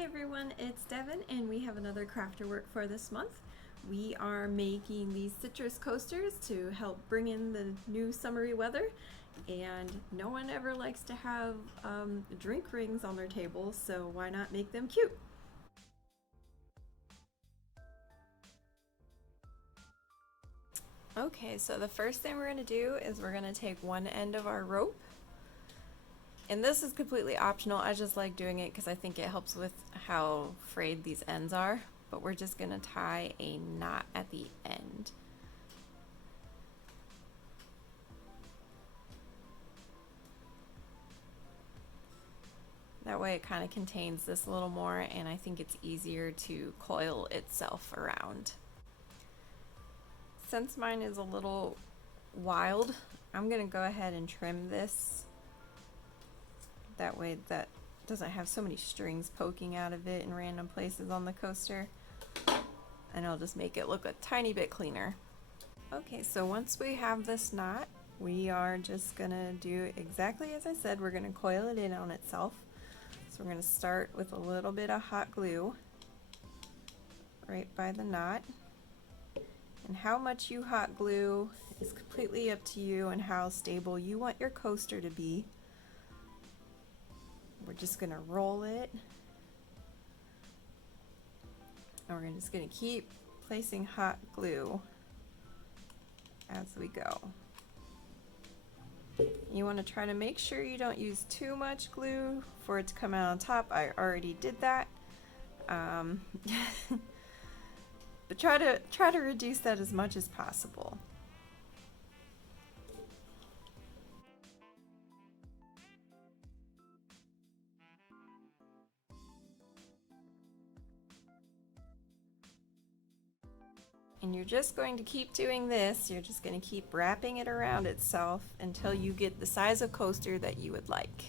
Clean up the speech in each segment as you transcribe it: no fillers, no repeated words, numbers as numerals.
Hi everyone, it's Devin and we have another CrafterWork for this month. We are making these citrus coasters to help bring in the new summery weather, and no one ever likes to have drink rings on their table, so why not make them cute? Okay, so the first thing we're going to do is we're going to take one end of our rope, and this is completely optional. I just like doing it because I think it helps with how frayed these ends are. But we're just going to tie a knot at the end. That way it kind of contains this a little more, and I think it's easier to coil itself around. Since mine is a little wild, I'm going to go ahead and trim this. That way that doesn't have so many strings poking out of it in random places on the coaster. And I'll just make it look a tiny bit cleaner. Okay, so once we have this knot, we are just gonna do exactly as I said. We're gonna coil it in on itself. So we're gonna start with a little bit of hot glue right by the knot. And how much you hot glue is completely up to you and how stable you want your coaster to be. We're just gonna roll it. And we're just going to keep placing hot glue as we go. You want to try to make sure you don't use too much glue for it to come out on top. I already did that. But try to reduce that as much as possible. And you're just going to keep doing this. You're just going to keep wrapping it around itself until you get the size of coaster that you would like.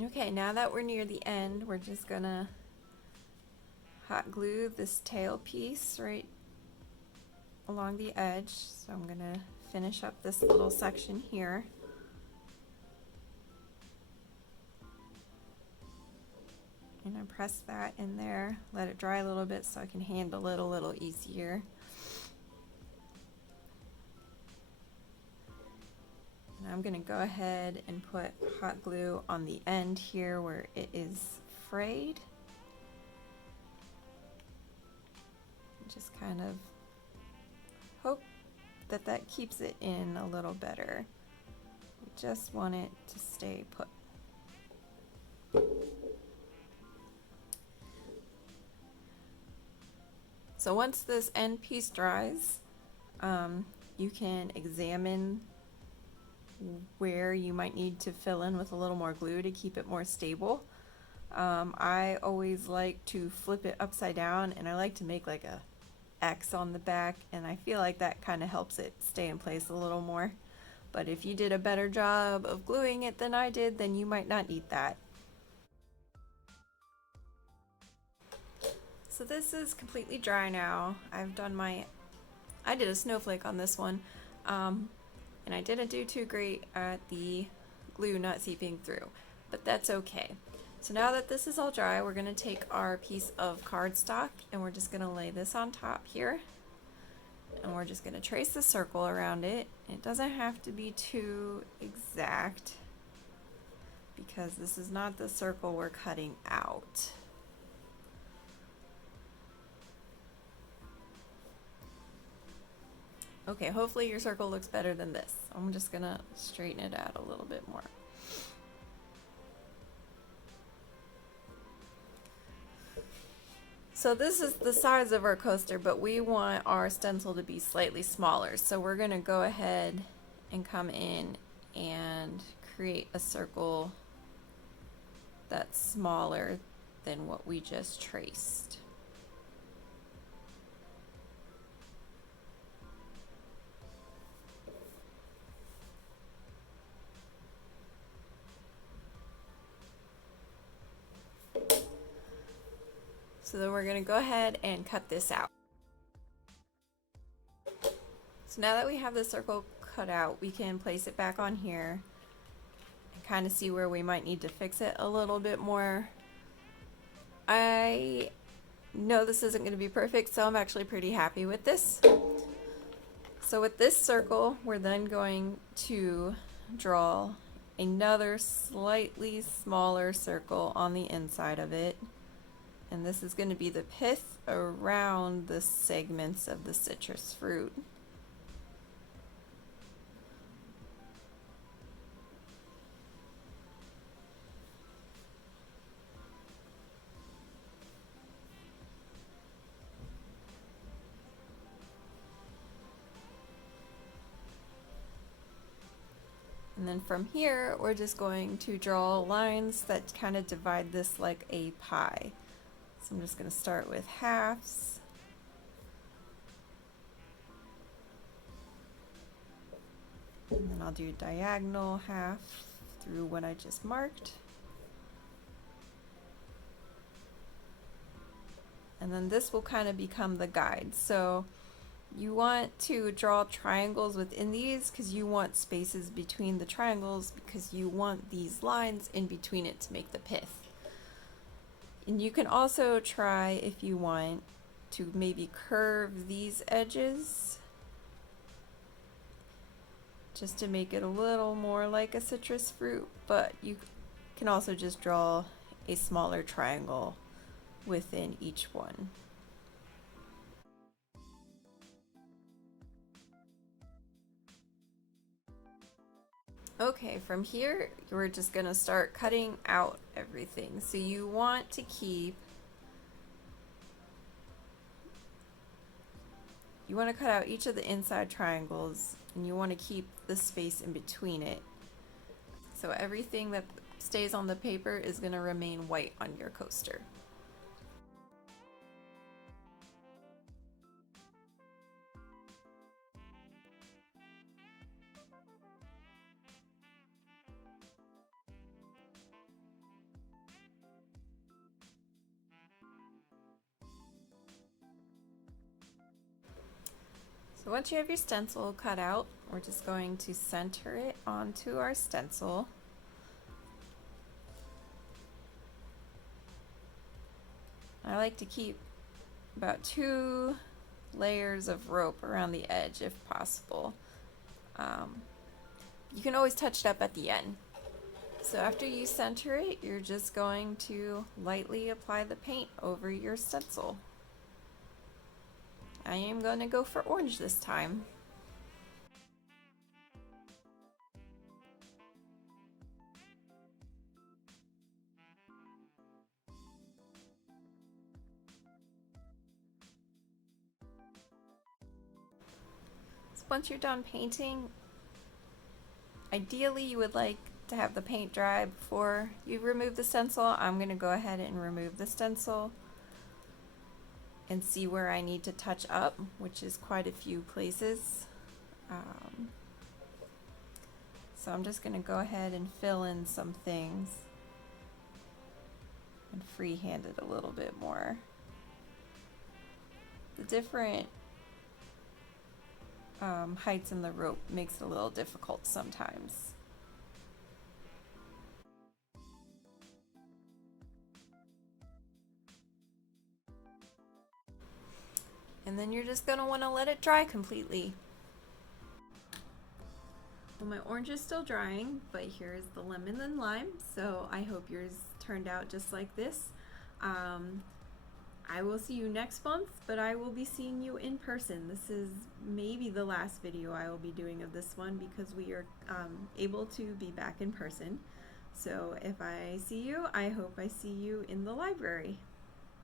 Okay, now that we're near the end, we're just gonna hot glue this tail piece right along the edge. So I'm gonna finish up this little section here. And I press that in there, let it dry a little bit so I can handle it a little easier. And I'm gonna go ahead and put hot glue on the end here where it is frayed. Just kind of hope that that keeps it in a little better. We just want it to stay put. So once this end piece dries, you can examine where you might need to fill in with a little more glue to keep it more stable. I always like to flip it upside down, and I like to make like a X on the back, and I feel like that kind of helps it stay in place a little more. But if you did a better job of gluing it than I did, then you might not need that. So this is completely dry now. I did a snowflake on this one, and I didn't do too great at the glue not seeping through, but that's okay. So now that this is all dry, we're gonna take our piece of cardstock and we're just gonna lay this on top here. And we're just gonna trace the circle around it. It doesn't have to be too exact because this is not the circle we're cutting out. Okay, hopefully your circle looks better than this. I'm just gonna straighten it out a little bit more. So this is the size of our coaster, but we want our stencil to be slightly smaller. So we're gonna go ahead and come in and create a circle that's smaller than what we just traced. So then we're going to go ahead and cut this out. So now that we have the circle cut out, we can place it back on here and kind of see where we might need to fix it a little bit more. I know this isn't going to be perfect, so I'm actually pretty happy with this. So with this circle, we're then going to draw another slightly smaller circle on the inside of it. And this is going to be the pith around the segments of the citrus fruit. And then from here, we're just going to draw lines that kind of divide this like a pie. So I'm just going to start with halves. And then I'll do diagonal half through what I just marked. And then this will kind of become the guide. So you want to draw triangles within these because you want spaces between the triangles, because you want these lines in between it to make the pith. And you can also try, if you want, to maybe curve these edges just to make it a little more like a citrus fruit, but you can also just draw a smaller triangle within each one. Okay, from here, we're just gonna start cutting out everything. So you want to cut out each of the inside triangles, and you want to keep the space in between it. So everything that stays on the paper is gonna remain white on your coaster. So once you have your stencil cut out, we're just going to center it onto our stencil. I like to keep about 2 layers of rope around the edge if possible. You can always touch it up at the end. So after you center it, you're just going to lightly apply the paint over your stencil. I am going to go for orange this time. So once you're done painting, ideally you would like to have the paint dry before you remove the stencil. I'm going to go ahead and remove the stencil and see where I need to touch up, which is quite a few places. So I'm just going to go ahead and fill in some things and freehand it a little bit more. The different heights in the rope makes it a little difficult sometimes. And then you're just going to want to let it dry completely. Well, my orange is still drying, but here's the lemon and lime, so I hope yours turned out just like this. I will see you next month, but I will be seeing you in person. This is maybe the last video I will be doing of this one because we are able to be back in person. So if I see you, I hope I see you in the library.